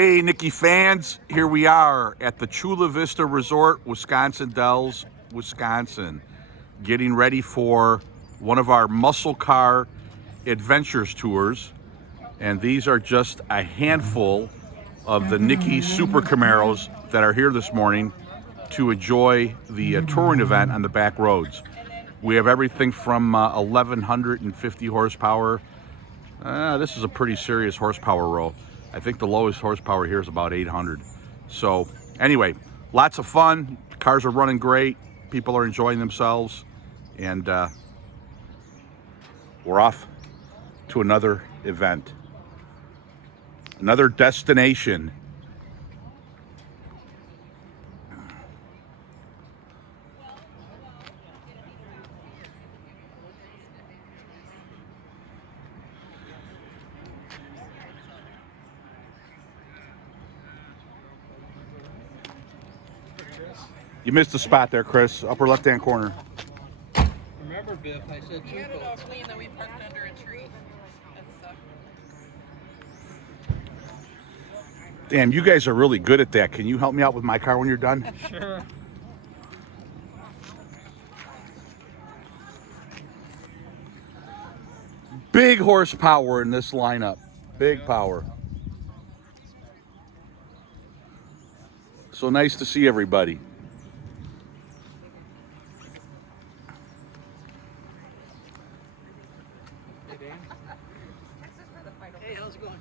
Hey, NicKey fans, here we are at the Chula Vista Resort, Wisconsin Dells, Wisconsin, getting ready for one of our muscle car adventures tours. And these are just a handful of the NicKey Super Camaros that are here this morning to enjoy the touring event on the back roads. We have everything from 1,150 horsepower. This is a pretty serious horsepower row. I think the lowest horsepower here is about 800. So anyway, lots of fun. Cars are running great. People are enjoying themselves. And we're off to another event, another destination. You missed a spot there, Chris. Upper left-hand corner. Remember, Biff, I said You gotta know clean that we parked under a tree and stuff. Damn, you guys are really good at that. Can you help me out with my car when you're done? Sure. Big horsepower in this lineup. Big power. So nice to see everybody. Hey, how's it going?